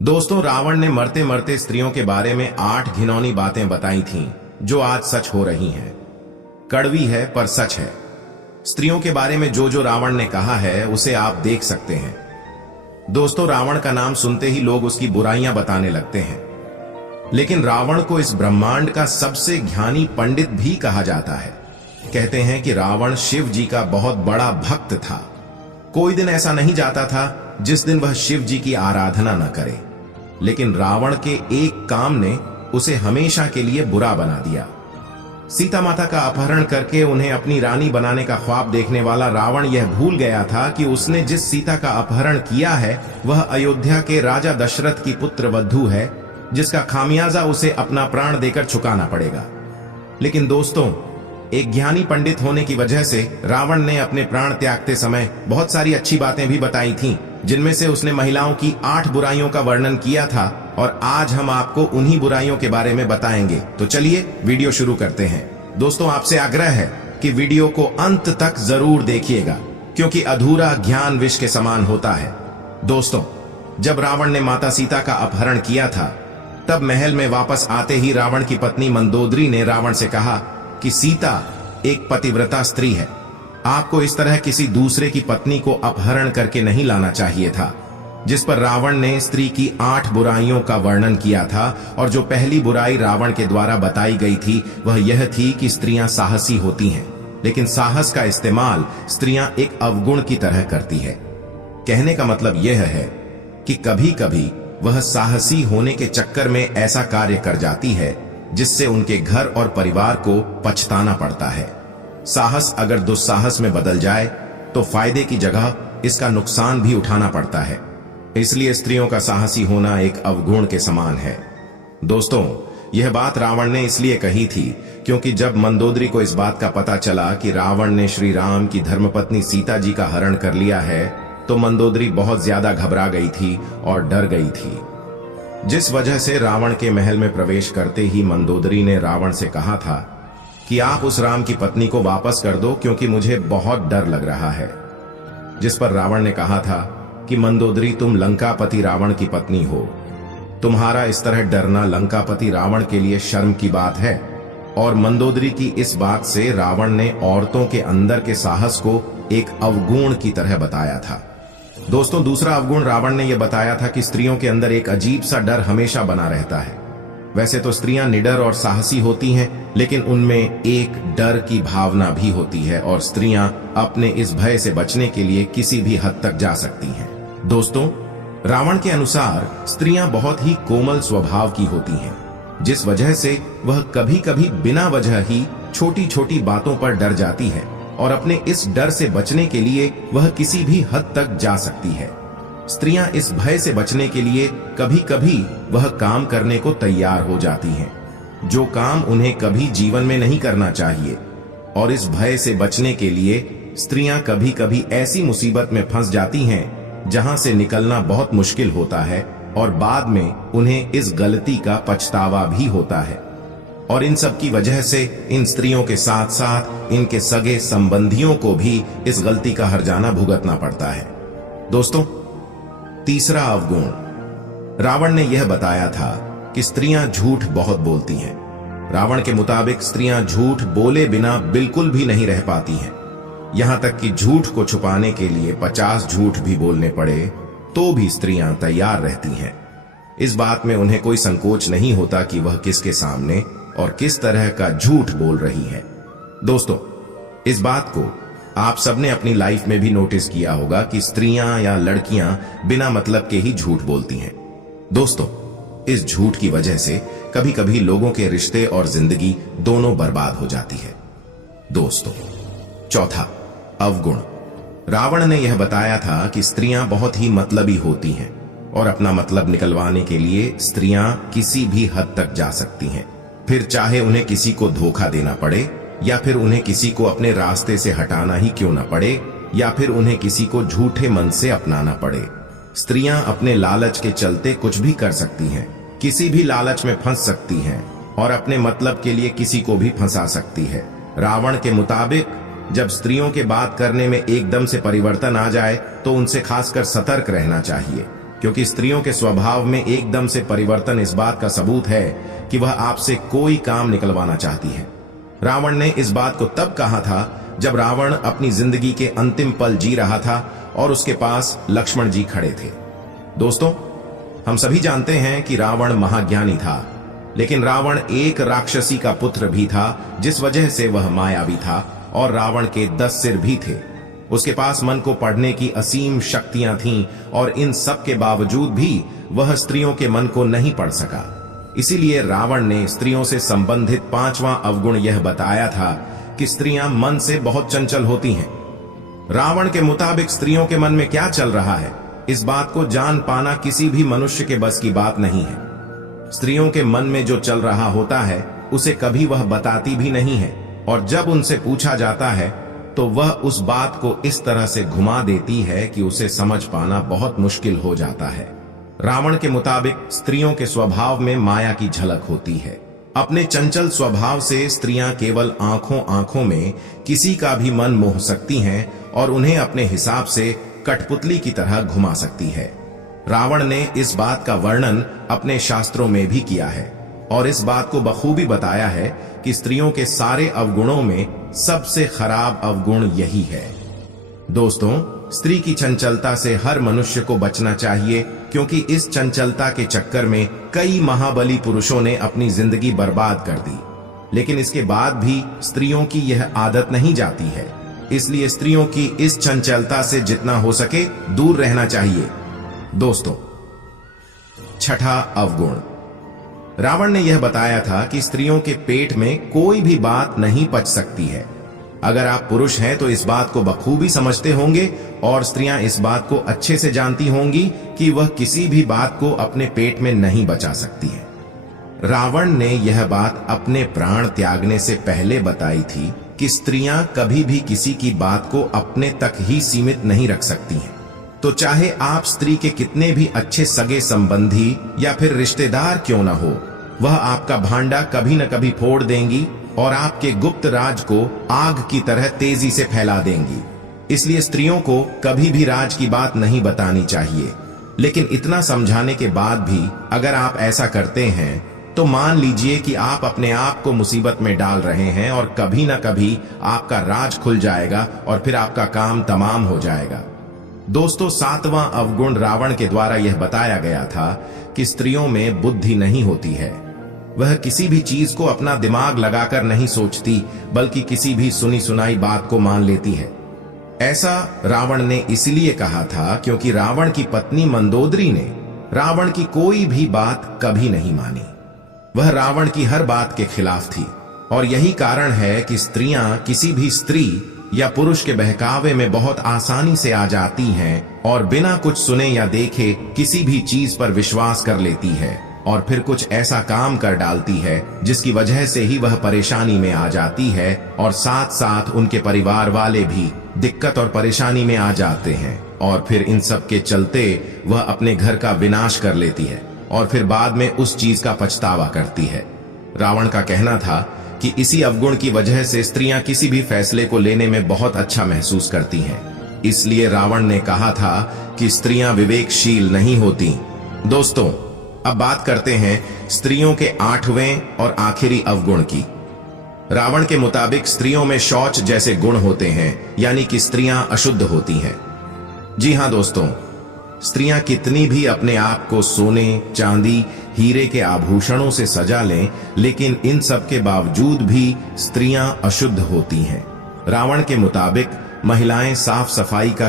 दोस्तों, रावण ने मरते मरते स्त्रियों के बारे में 8 घिनौनी बातें बताई थीं, जो आज सच हो रही हैं। कड़वी है पर सच है। स्त्रियों के बारे में जो जो रावण ने कहा है उसे आप देख सकते हैं। दोस्तों, रावण का नाम सुनते ही लोग उसकी बुराइयां बताने लगते हैं, लेकिन रावण को इस ब्रह्मांड का सबसे ज्ञानी पंडित भी कहा जाता है। कहते हैं कि रावण शिव जी का बहुत बड़ा भक्त था। कोई दिन ऐसा नहीं जाता था जिस दिन वह शिव जी की आराधना न करे, लेकिन रावण के एक काम ने उसे हमेशा के लिए बुरा बना दिया। सीता माता का अपहरण करके उन्हें अपनी रानी बनाने का ख्वाब देखने वाला रावण यह भूल गया था कि उसने जिस सीता का अपहरण किया है वह अयोध्या के राजा दशरथ की पुत्र वधू है, जिसका खामियाजा उसे अपना प्राण देकर चुकाना पड़ेगा। लेकिन दोस्तों, एक ज्ञानी पंडित होने की वजह से रावण ने अपने प्राण त्यागते समय बहुत सारी अच्छी बातें भी बताई थीं, जिनमें से उसने महिलाओं की 8 बुराइयों का वर्णन किया था, और आज हम आपको उन्हीं बुराइयों के बारे में बताएंगे। तो चलिए वीडियो शुरू करते हैं। दोस्तों, आपसे आग्रह है कि वीडियो को अंत तक जरूर देखिएगा, क्योंकि अधूरा ज्ञान विष के समान होता है। दोस्तों, जब रावण ने माता सीता का अपहरण किया था, तब महल में वापस आते ही रावण की पत्नी मंदोदरी ने रावण से कहा कि सीता एक पतिव्रता स्त्री है, आपको इस तरह किसी दूसरे की पत्नी को अपहरण करके नहीं लाना चाहिए था। जिस पर रावण ने स्त्री की 8 बुराइयों का वर्णन किया था, और जो पहली बुराई रावण के द्वारा बताई गई थी वह यह थी कि स्त्रियां साहसी होती हैं, लेकिन साहस का इस्तेमाल स्त्रियां एक अवगुण की तरह करती है। कहने का मतलब यह है कि कभी कभी वह साहसी होने के चक्कर में ऐसा कार्य कर जाती है जिससे उनके घर और परिवार को पछताना पड़ता है। साहस अगर दुस्साहस में बदल जाए तो फायदे की जगह इसका नुकसान भी उठाना पड़ता है। इसलिए स्त्रियों का साहसी होना एक अवगुण के समान है। दोस्तों, यह बात रावण ने इसलिए कही थी क्योंकि जब मंदोदरी को इस बात का पता चला कि रावण ने श्री राम की धर्मपत्नी सीता जी का हरण कर लिया है, तो मंदोदरी बहुत ज्यादा घबरा गई थी और डर गई थी, जिस वजह से रावण के महल में प्रवेश करते ही मंदोदरी ने रावण से कहा था कि आप उस राम की पत्नी को वापस कर दो, क्योंकि मुझे बहुत डर लग रहा है। जिस पर रावण ने कहा था कि मंदोदरी, तुम लंकापति रावण की पत्नी हो, तुम्हारा इस तरह डरना लंकापति रावण के लिए शर्म की बात है। और मंदोदरी की इस बात से रावण ने औरतों के अंदर के साहस को एक अवगुण की तरह बताया था। दोस्तों, दूसरा अवगुण रावण ने यह बताया था कि स्त्रियों के अंदर एक अजीब सा डर हमेशा बना रहता है। वैसे तो स्त्रियां निडर और साहसी होती हैं, लेकिन उनमें एक डर की भावना भी होती है, और स्त्रियां अपने इस भय से बचने के लिए किसी भी हद तक जा सकती हैं। दोस्तों, रावण के अनुसार स्त्रियां बहुत ही कोमल स्वभाव की होती हैं, जिस वजह से वह कभी कभी बिना वजह ही छोटी छोटी बातों पर डर जाती है, और अपने इस डर से बचने के लिए वह किसी भी हद तक जा सकती है। स्त्रियां इस भय से बचने के लिए कभी कभी वह काम करने को तैयार हो जाती हैं, जो काम उन्हें कभी जीवन में नहीं करना चाहिए। और इस भय से बचने के लिए स्त्रियां कभी कभी ऐसी मुसीबत में फंस जाती हैं जहां से निकलना बहुत मुश्किल होता है, और बाद में उन्हें इस गलती का पछतावा भी होता है। और इन सब की वजह से इन स्त्रियों के साथ साथ इनके सगे संबंधियों को भी इस गलती का हर्जाना भुगतना पड़ता है। दोस्तों, तीसरा अवगुण रावण ने यह बताया था कि स्त्रियां झूठ बहुत बोलती हैं। रावण के मुताबिक स्त्रियां झूठ बोले बिना बिल्कुल भी नहीं रह पाती हैं। यहां तक कि झूठ को छुपाने के लिए 50 झूठ भी बोलने पड़े तो भी स्त्रियां तैयार रहती हैं। इस बात में उन्हें कोई संकोच नहीं होता कि वह किसके सामने और किस तरह का झूठ बोल रही है। दोस्तों, इस बात को आप सबने अपनी लाइफ में भी नोटिस किया होगा कि स्त्रियां या लड़कियां बिना मतलब के ही झूठ बोलती हैं। दोस्तों, इस झूठ की वजह से कभी कभी लोगों के रिश्ते और जिंदगी दोनों बर्बाद हो जाती है। दोस्तों, चौथा अवगुण रावण ने यह बताया था कि स्त्रियां बहुत ही मतलबी होती हैं, और अपना मतलब निकलवाने के लिए स्त्रियां किसी भी हद तक जा सकती हैं, फिर चाहे उन्हें किसी को धोखा देना पड़े, या फिर उन्हें किसी को अपने रास्ते से हटाना ही क्यों न पड़े, या फिर उन्हें किसी को झूठे मन से अपनाना पड़े। स्त्रियां अपने लालच के चलते कुछ भी कर सकती हैं, किसी भी लालच में फंस सकती हैं, और अपने मतलब के लिए किसी को भी फंसा सकती है। रावण के मुताबिक जब स्त्रियों के बात करने में एकदम से परिवर्तन आ जाए तो उनसे खासकर सतर्क रहना चाहिए। क्योंकि स्त्रियों के स्वभाव में एकदम से परिवर्तन इस बात का सबूत है कि वह आपसे कोई काम निकलवाना चाहती है। रावण ने इस बात को तब कहा था जब रावण अपनी जिंदगी के अंतिम पल जी रहा था और उसके पास लक्ष्मण जी खड़े थे। दोस्तों, हम सभी जानते हैं कि रावण महाज्ञानी था, लेकिन रावण एक राक्षसी का पुत्र भी था, जिस वजह से वह मायावी था और रावण के 10 सिर भी थे। उसके पास मन को पढ़ने की असीम शक्तियां थीं और इन सब के बावजूद भी वह स्त्रियों के मन को नहीं पढ़ सका। इसीलिए रावण ने स्त्रियों से संबंधित 5वां अवगुण यह बताया था कि स्त्रियां मन से बहुत चंचल होती हैं। रावण के मुताबिक स्त्रियों के मन में क्या चल रहा है, इस बात को जान पाना किसी भी मनुष्य के बस की बात नहीं है। स्त्रियों के मन में जो चल रहा होता है उसे कभी वह बताती भी नहीं है, और जब उनसे पूछा जाता है तो वह उस बात को इस तरह से घुमा देती है कि उसे समझ पाना बहुत मुश्किल हो जाता है। रावण के मुताबिक स्त्रियों के स्वभाव में माया की झलक होती है। अपने चंचल स्वभाव से स्त्रियां केवल आंखों आंखों में किसी का भी मन मोह सकती हैं और उन्हें अपने हिसाब से कठपुतली की तरह घुमा सकती है। रावण ने इस बात का वर्णन अपने शास्त्रों में भी किया है और इस बात को बखूबी बताया है कि स्त्रियों के सारे अवगुणों में सबसे खराब अवगुण यही है। दोस्तों, स्त्री की चंचलता से हर मनुष्य को बचना चाहिए, क्योंकि इस चंचलता के चक्कर में कई महाबली पुरुषों ने अपनी जिंदगी बर्बाद कर दी, लेकिन इसके बाद भी स्त्रियों की यह आदत नहीं जाती है। इसलिए स्त्रियों की इस चंचलता से जितना हो सके दूर रहना चाहिए। दोस्तों, 6वां अवगुण, रावण ने यह बताया था कि स्त्रियों के पेट में कोई भी बात नहीं पच सकती है। अगर आप पुरुष हैं तो इस बात को बखूबी समझते होंगे और स्त्रियां इस बात को अच्छे से जानती होंगी कि वह किसी भी बात को अपने पेट में नहीं बचा सकती है। रावण ने यह बात अपने प्राण त्यागने से पहले बताई थी कि स्त्रियां कभी भी किसी की बात को अपने तक ही सीमित नहीं रख सकती हैं। तो चाहे आप स्त्री के कितने भी अच्छे सगे संबंधी या फिर रिश्तेदार क्यों न हो, वह आपका भांडा कभी न कभी फोड़ देंगी और आपके गुप्त राज को आग की तरह तेजी से फैला देंगी। इसलिए स्त्रियों को कभी भी राज की बात नहीं बतानी चाहिए। लेकिन इतना समझाने के बाद भी अगर आप ऐसा करते हैं तो मान लीजिए कि आप अपने आप को मुसीबत में डाल रहे हैं और कभी न कभी आपका राज खुल जाएगा और फिर आपका काम तमाम हो जाएगा। दोस्तों, 7वां अवगुण रावण के द्वारा यह बताया गया था कि स्त्रियों में बुद्धि नहीं होती है। वह किसी भी चीज को अपना दिमाग लगाकर नहीं सोचती, बल्कि किसी भी सुनी सुनाई बात को मान लेती है। ऐसा रावण ने इसलिए कहा था क्योंकि रावण की पत्नी मंदोदरी ने रावण की कोई भी बात कभी नहीं मानी। वह रावण की हर बात के खिलाफ थी और यही कारण है कि स्त्रियां किसी भी स्त्री या पुरुष के बहकावे में बहुत आसानी से आ जाती हैं और बिना कुछ सुने या देखे किसी भी चीज पर विश्वास कर लेती है और फिर कुछ ऐसा काम कर डालती है जिसकी वजह से ही वह परेशानी में आ जाती है और साथ साथ उनके परिवार वाले भी दिक्कत और परेशानी में आ जाते हैं और फिर इन सब के चलते वह अपने घर का विनाश कर लेती है और फिर बाद में उस चीज का पछतावा करती है। रावण का कहना था कि इसी अवगुण की वजह से स्त्रियां किसी भी फैसले को लेने में बहुत अच्छा महसूस करती हैं। इसलिए रावण ने कहा था कि स्त्रियां विवेकशील नहीं होती। दोस्तों, अब बात करते हैं स्त्रियों के 8वें और आखिरी अवगुण की। रावण के मुताबिक स्त्रियों में शौच जैसे गुण होते हैं, यानी कि स्त्रियां अशुद्ध होती हैं। जी हां दोस्तों, स्त्रियां कितनी भी अपने आप को सोने, चांदी, हीरे के आभूषणों से सजा लें, लेकिन इन सब के बावजूद भी स्त्रियां अशुद्ध होती हैं। रावण के मुताबिक महिलाएं साफ सफाई का